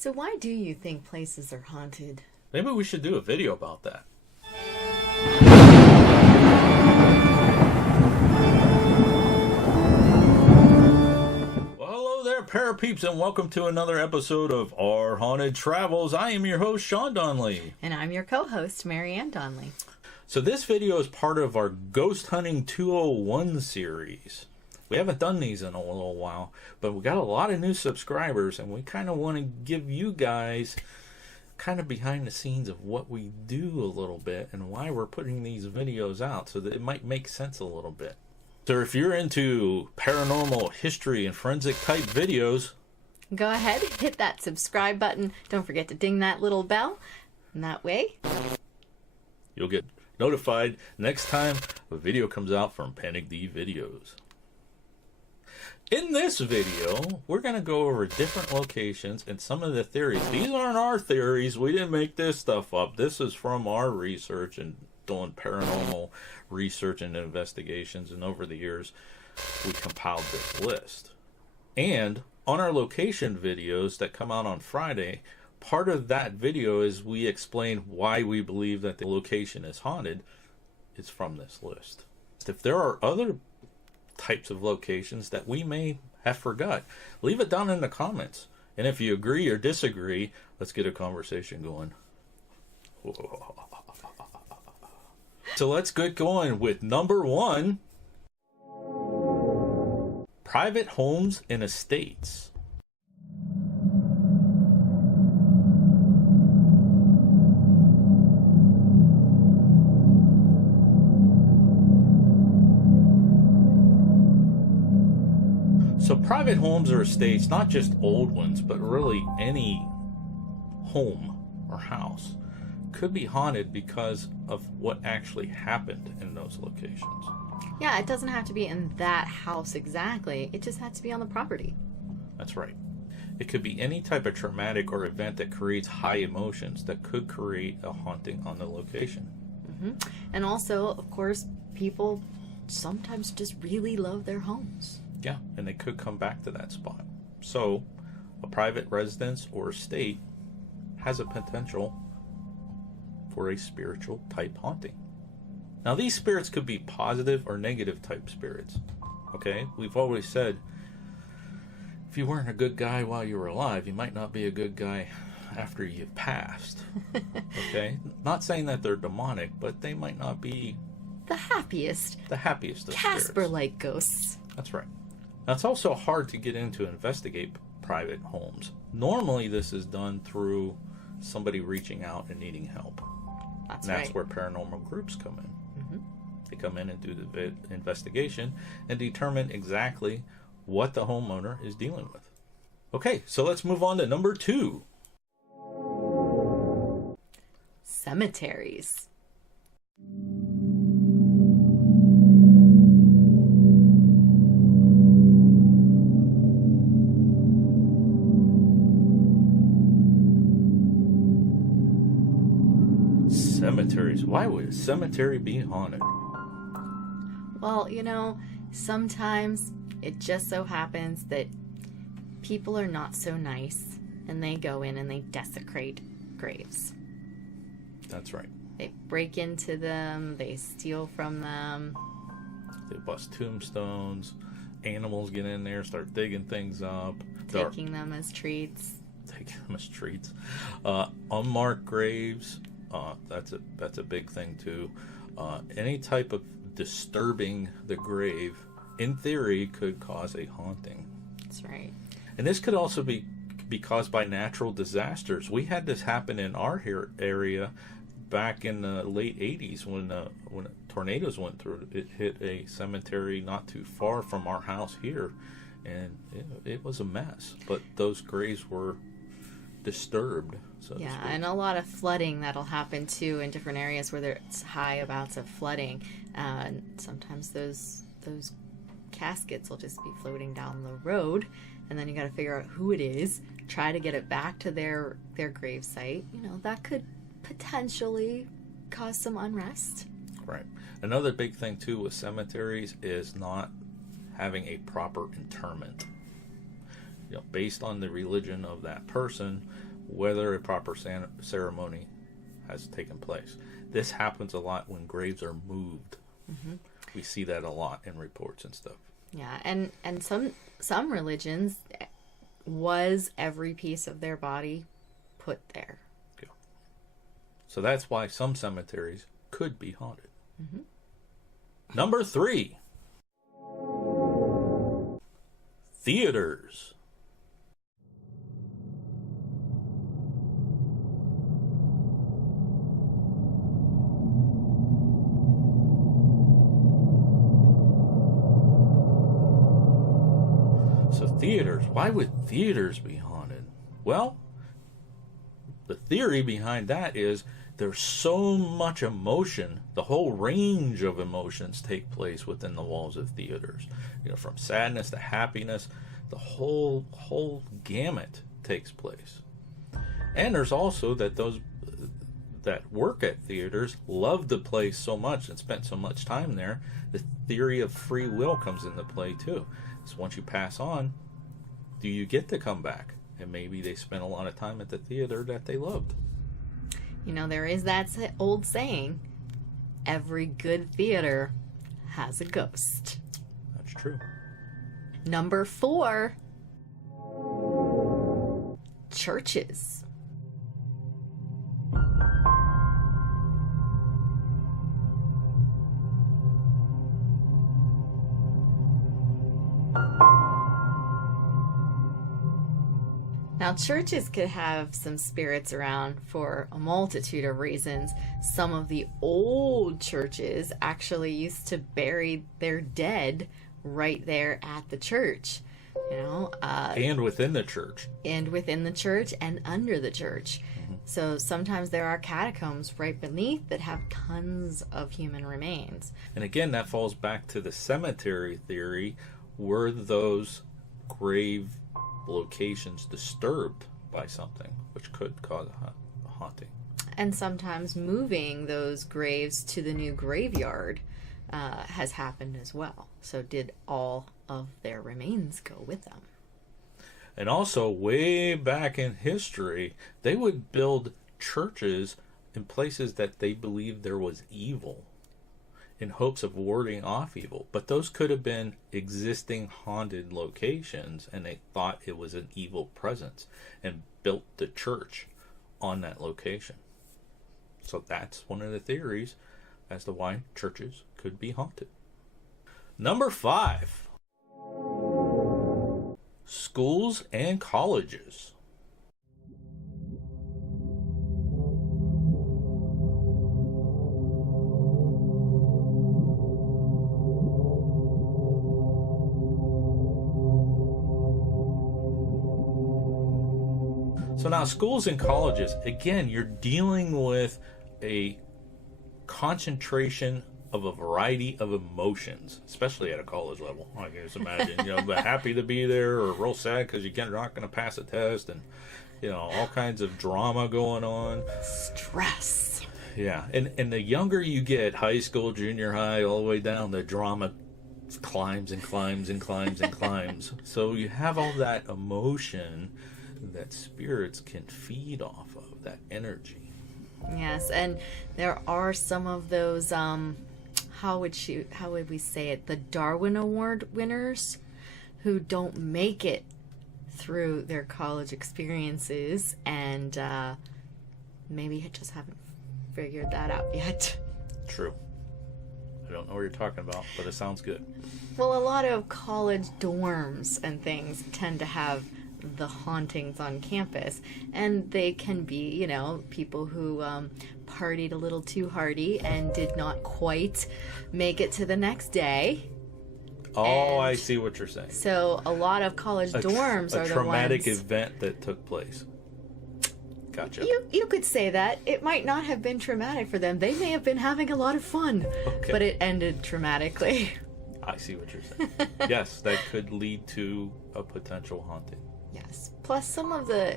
So why do you think places are haunted? Maybe we should do a video about that. Well, hello there, parapeeps, and welcome to another episode of Our Haunted Travels. I am your host, Sean Donnelly. And I'm your co-host, Marianne Donnelly. So this video is part of our Ghost Hunting 201 series. We haven't done these in a little while, but we got a lot of new subscribers, and we kind of want to give you guys kind of behind the scenes of what we do a little bit and why we're putting these videos out so that it might make sense a little bit. So if you're into paranormal history and forensic type videos, go ahead, hit that subscribe button. Don't forget to ding that little bell. And that way, you'll get notified next time a video comes out from Panic D Videos. In this video, we're going to go over different locations and some of the theories. These aren't our theories. We didn't make this stuff up. This is from our research and doing paranormal research and investigations. And over the years, we compiled this list. And on our location videos that come out on Friday, part of that video is we explain why we believe that the location is haunted. It's from this list. If there are other types of locations that we may have forgot, leave it down in the comments. And if you agree or disagree, let's get a conversation going. So let's get going with number 1. Private homes and estates. So private homes or estates, not just old ones, but really any home or house, could be haunted because of what actually happened in those locations. Yeah, it doesn't have to be in that house exactly. It just has to be on the property. That's right. It could be any type of traumatic or event that creates high emotions that could create a haunting on the location. Mm-hmm. And also, of course, people sometimes just really love their homes. Yeah, and they could come back to that spot. So, a private residence or estate has a potential for a spiritual type haunting. Now, these spirits could be positive or negative type spirits. Okay? We've always said, if you weren't a good guy while you were alive, you might not be a good guy after you've passed. Okay? Not saying that they're demonic, but they might not be the happiest. The happiest of Casper-like ghosts. That's right. Now, it's also hard to get in to investigate private homes. Normally, this is done through somebody reaching out and needing help. That's and that's right. where paranormal groups come in. Mm-hmm. They come in and do the investigation and determine exactly what the homeowner is dealing with. Okay, so let's move on to number 2. Cemeteries. Cemeteries. Why would a cemetery be haunted? Well, sometimes it just so happens that people are not so nice and they go in and they desecrate graves. That's right. They break into them, they steal from them. They bust tombstones. Animals get in there, start digging things up. Taking them as treats. Unmarked graves. That's a big thing too. Any type of disturbing the grave, in theory, could cause a haunting. That's right. And this could also be caused by natural disasters. We had this happen in our area back in the late 80s when tornadoes went through. It hit a cemetery not too far from our house here, and it was a mess. But those graves were disturbed. So yeah, and a lot of flooding that'll happen too in different areas where there's high amounts of flooding. And sometimes those caskets will just be floating down the road, and then you got to figure out who it is, try to get it back to their grave site. That could potentially cause some unrest. Right. Another big thing too with cemeteries is not having a proper interment. Based on the religion of that person, whether a proper ceremony has taken place. This happens a lot when graves are moved. Mm-hmm. We see that a lot in reports and stuff. Yeah, and some religions was every piece of their body put there. Yeah. So that's why some cemeteries could be haunted. Mm-hmm. Number 3. Theaters. So theaters, why would theaters be haunted? Well, the theory behind that is there's so much emotion, the whole range of emotions take place within the walls of theaters. You know, from sadness to happiness, the whole gamut takes place. And there's also that those that work at theaters love the place so much and spent so much time there, the theory of free will comes into play too. So once you pass on, do you get to come back? And maybe they spent a lot of time at the theater that they loved. You know, there is that old saying, every good theater has a ghost. That's true. Number 4, churches. Now, churches could have some spirits around for a multitude of reasons. Some of the old churches actually used to bury their dead right there at the church, you know. And within the church. And within the church and under the church. Mm-hmm. So sometimes there are catacombs right beneath that have tons of human remains. And again, that falls back to the cemetery theory. Were those grave locations disturbed by something, which could cause a haunting? And sometimes moving those graves to the new graveyard has happened as well. So did all of their remains go with them? And also, way back in history, they would build churches in places that they believed there was evil in hopes of warding off evil. But those could have been existing haunted locations, and they thought it was an evil presence and built the church on that location. So that's one of the theories as to why churches could be haunted. Number 5. Schools and colleges. So now schools and colleges, again, you're dealing with a concentration of a variety of emotions, especially at a college level. I can just imagine, you know, but happy to be there or real sad because you're not going to pass a test, and, you know, all kinds of drama going on. Stress. Yeah, and the younger you get, high school, junior high, all the way down, the drama climbs and climbs and climbs and climbs. So you have all that emotion that spirits can feed off of, that energy. Yes, and there are some of those how would we say it, the Darwin Award winners who don't make it through their college experiences, and maybe just haven't figured that out yet. True. I don't know what you're talking about, but it sounds good. Well, a lot of college dorms and things tend to have the hauntings on campus, and they can be, you know, people who partied a little too hardy and did not quite make it to the next day. Oh, I see what you're saying. So a lot of college dorms are the ones... A traumatic event that took place. Gotcha. You could say that. It might not have been traumatic for them. They may have been having a lot of fun, but it ended traumatically. I see what you're saying. Yes, that could lead to a potential haunting. Yes. Plus, some of the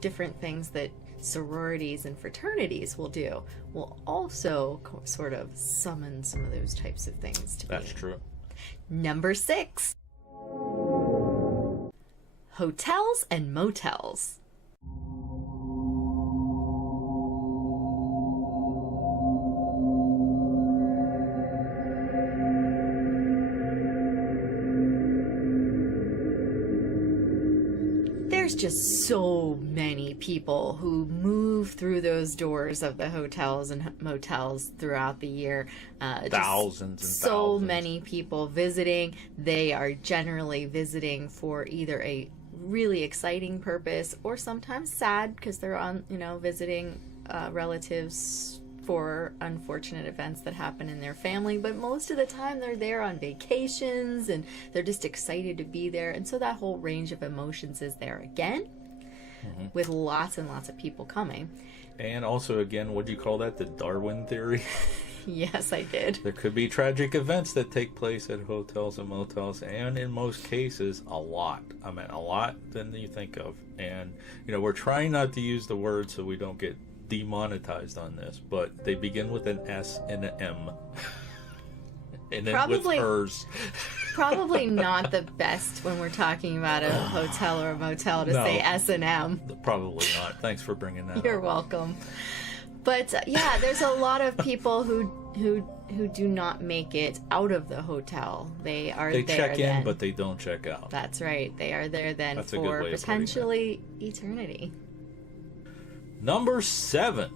different things that sororities and fraternities will do will also sort of summon some of those types of things to That's true. Number 6. Hotels and motels. just so many people who move through those doors of the hotels and motels throughout the year. Thousands and so thousands. many people visiting. They are generally visiting for either a really exciting purpose or sometimes sad because they're on, visiting relatives for unfortunate events that happen in their family. But most of the time they're there on vacations and they're just excited to be there. And so that whole range of emotions is there again, with lots and lots of people coming. And also, again, what do you call that? The Darwin theory? Yes, I did. There could be tragic events that take place at hotels and motels, and in most cases, a lot. I mean, a lot than you think of. And, we're trying not to use the word so we don't get demonetized on this, but they begin with an S and an M. And then with hers. Probably not the best when we're talking about a hotel or a motel to say S and M. Probably not. Thanks for bringing that up. You're welcome. But yeah, there's a lot of people who do not make it out of the hotel. They check in, then. but they don't check out. That's right. They are there then That's a good for way of potentially eternity. Number 7.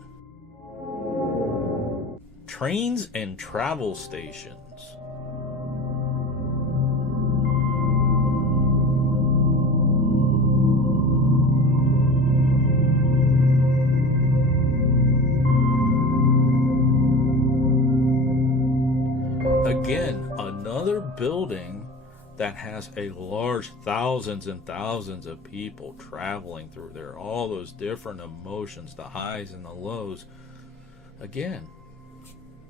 Trains and travel stations. Again, another building that has a large thousands and thousands of people traveling through there. All those different emotions, the highs and the lows. Again,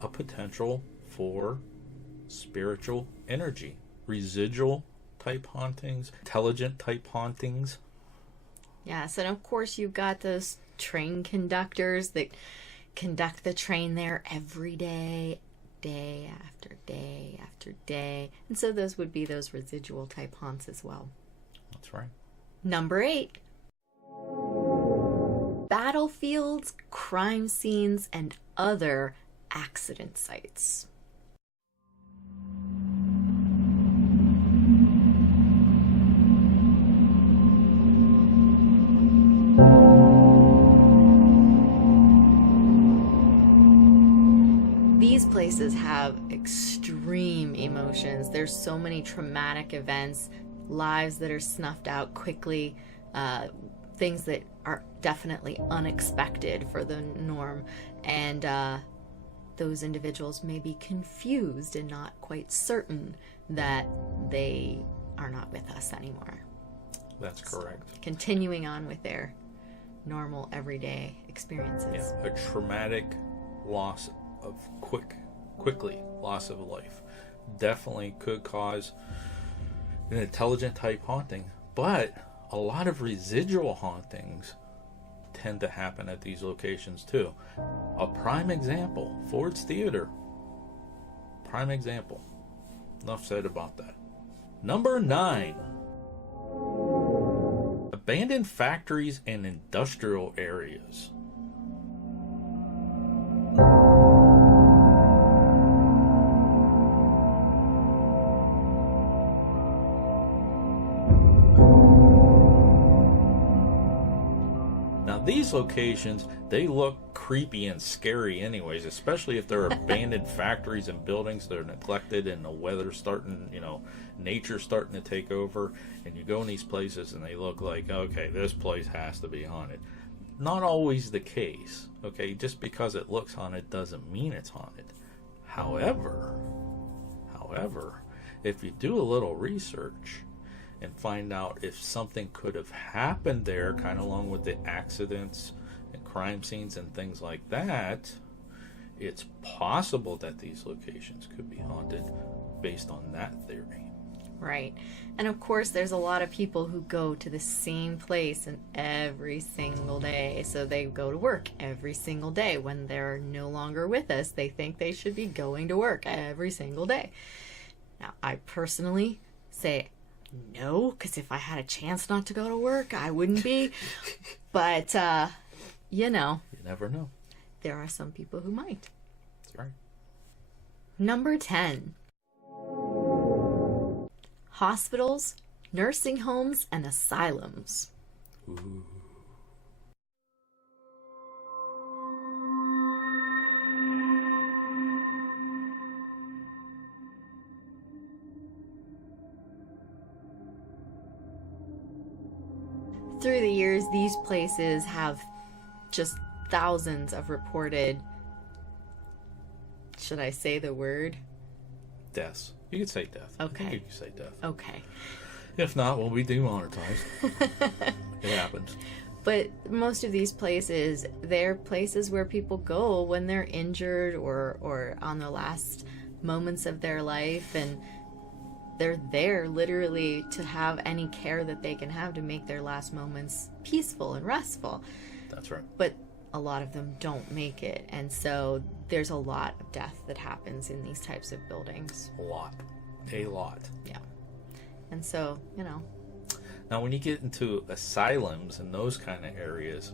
a potential for spiritual energy. Residual type hauntings, intelligent type hauntings. Yes, and of course you've got those train conductors that conduct the train there every day after day after day. And so those would be those residual type haunts as well. That's right. Number 8. Battlefields, crime scenes, and other accident sites. These places have extreme emotions. There's so many traumatic events, lives that are snuffed out quickly, things that are definitely unexpected for the norm. And those individuals may be confused and not quite certain that they are not with us anymore. That's correct. So, continuing on with their normal everyday experiences. Yeah, a traumatic loss of quickly loss of life definitely could cause an intelligent type haunting, but a lot of residual hauntings tend to happen at these locations too. A prime example, Ford's Theater. Prime example. Enough said about that. Number 9. Abandoned factories and industrial areas. These locations, they look creepy and scary anyways, especially if they're abandoned factories and buildings that are neglected and the weather's starting, nature's starting to take over, and you go in these places and they look like, okay, this place has to be haunted. Not always the case, okay? Just because it looks haunted doesn't mean it's haunted. However, if you do a little research and find out if something could have happened there, kind of along with the accidents and crime scenes and things like that, it's possible that these locations could be haunted based on that theory. Right. And of course, there's a lot of people who go to the same place every single day. So they go to work every single day. When they're no longer with us, they think they should be going to work every single day. Now, I personally say no, because if I had a chance not to go to work, I wouldn't be. But, You never know. There are some people who might. That's right. Number 10. Hospitals, nursing homes, and asylums. Ooh. Through the years, these places have just thousands of reported, should I say the word? Deaths. You could say death. Okay. I think you could say death. Okay. If not, we'll be demonetized. It happens. But most of these places, they're places where people go when they're injured or on the last moments of their life, and they're there literally to have any care that they can have to make their last moments peaceful and restful. That's right. But a lot of them don't make it, and so there's a lot of death that happens in these types of buildings. A lot. Yeah. And so, you know. Now, when you get into asylums and those kind of areas,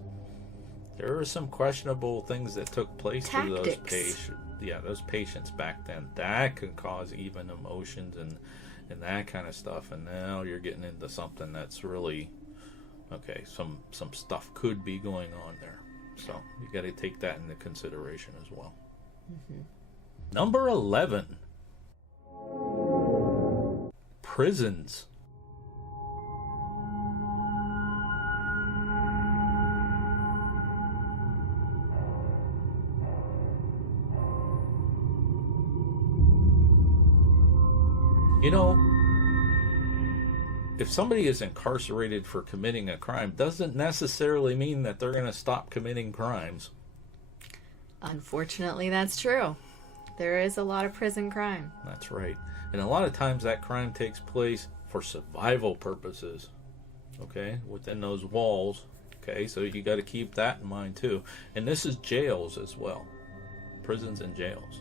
there are some questionable things that took place to those patients. Yeah, those patients back then. That can cause even emotions and that kind of stuff. And now you're getting into something that's really, okay, some stuff could be going on there. So you got to take that into consideration as well. Mm-hmm. Number 11. Prisons. You know, if somebody is incarcerated for committing a crime, doesn't necessarily mean that they're going to stop committing crimes. Unfortunately, that's true. There is a lot of prison crime. That's right. And a lot of times that crime takes place for survival purposes, okay, within those walls, okay? So you got to keep that in mind too. And this is jails as well. Prisons and jails.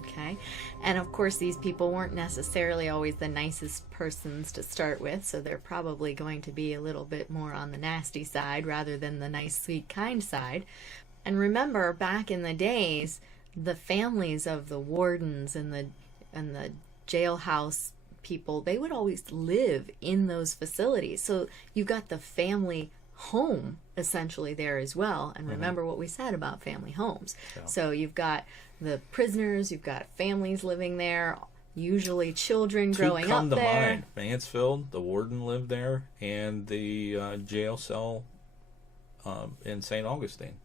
Okay. And of course, these people weren't necessarily always the nicest persons to start with, so they're probably going to be a little bit more on the nasty side rather than the nice, sweet, kind side. And remember, back in the days, the families of the wardens and the jailhouse people, they would always live in those facilities. So you've got the family home essentially there as well. And remember what we said about family homes. Yeah. So you've got the prisoners, you've got families living there, usually children growing up there. Two come to mind. Mansfield, the warden lived there, and the jail cell in St. Augustine.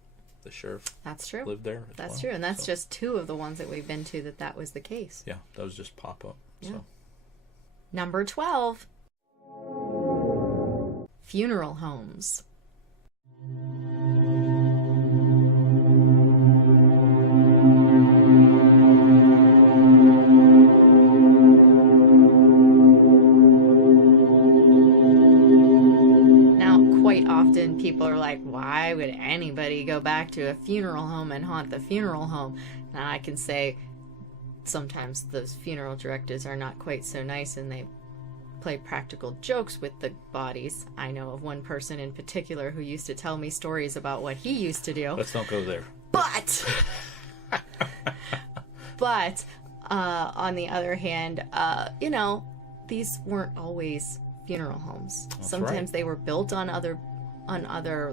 The sheriff. That's true. Lived there. That's true, and that's just two of the ones that we've been to that was the case. Yeah, those just pop up. Yeah. So. Number 12. Funeral homes. People are like, why would anybody go back to a funeral home and haunt the funeral home? Now I can say sometimes those funeral directors are not quite so nice and they play practical jokes with the bodies. I know of one person in particular who used to tell me stories about what he used to do. Let's not go there. But on the other hand, these weren't always funeral homes. That's Sometimes right. They were built on other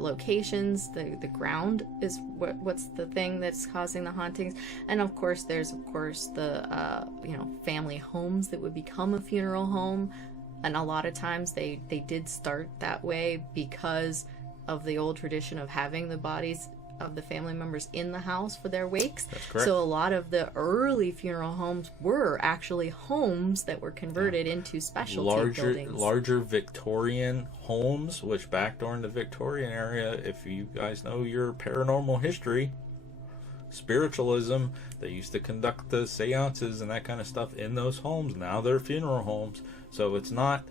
locations. The ground is what's the thing that's causing the hauntings. And of course there's the family homes that would become a funeral home, and a lot of times they did start that way because of the old tradition of having the bodies of the family members in the house for their wakes. That's correct. So a lot of the early funeral homes were actually homes that were converted into specialty buildings. Larger Victorian homes, which back during the Victorian area, if you guys know your paranormal history, spiritualism, they used to conduct the seances and that kind of stuff in those homes. Now they're funeral homes. So it's not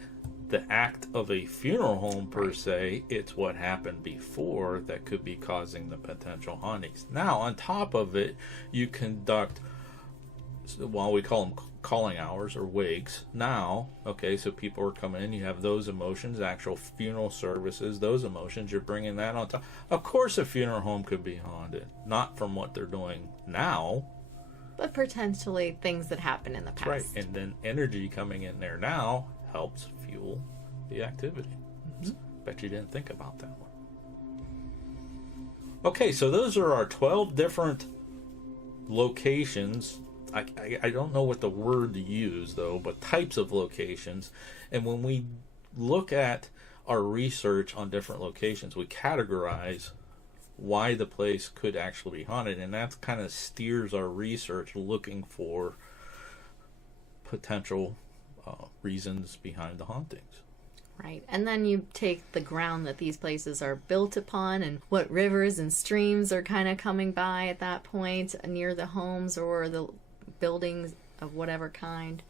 the act of a funeral home per se, it's what happened before that could be causing the potential hauntings. Now, on top of it, you conduct, while we call them calling hours or wakes, now, okay, so people are coming in, you have those emotions, actual funeral services, those emotions, you're bringing that on top. Of course, a funeral home could be haunted, not from what they're doing now, but potentially things that happened in the past. Right, and then energy coming in there now helps fuel the activity. Mm-hmm. Bet you didn't think about that one. Okay, so those are our 12 different locations. I don't know what the word to use, though, but types of locations. And when we look at our research on different locations, we categorize why the place could actually be haunted, and that kind of steers our research looking for potential reasons behind the hauntings. Right. And then you take the ground that these places are built upon and what rivers and streams are kind of coming by at that point near the homes or the buildings of whatever kind.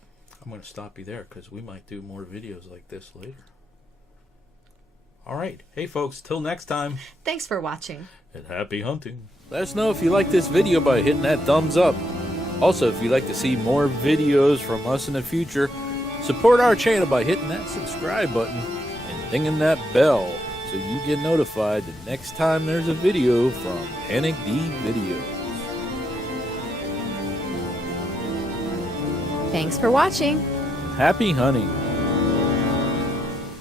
I'm going to stop you there because we might do more videos like this later. All right. Hey, folks, till next time. Thanks for watching. And happy hunting. Let us know if you like this video by hitting that thumbs up. Also, if you'd like to see more videos from us in the future, support our channel by hitting that subscribe button and dinging that bell so you get notified the next time there's a video from Panic D Videos. Thanks for watching. Happy hunting.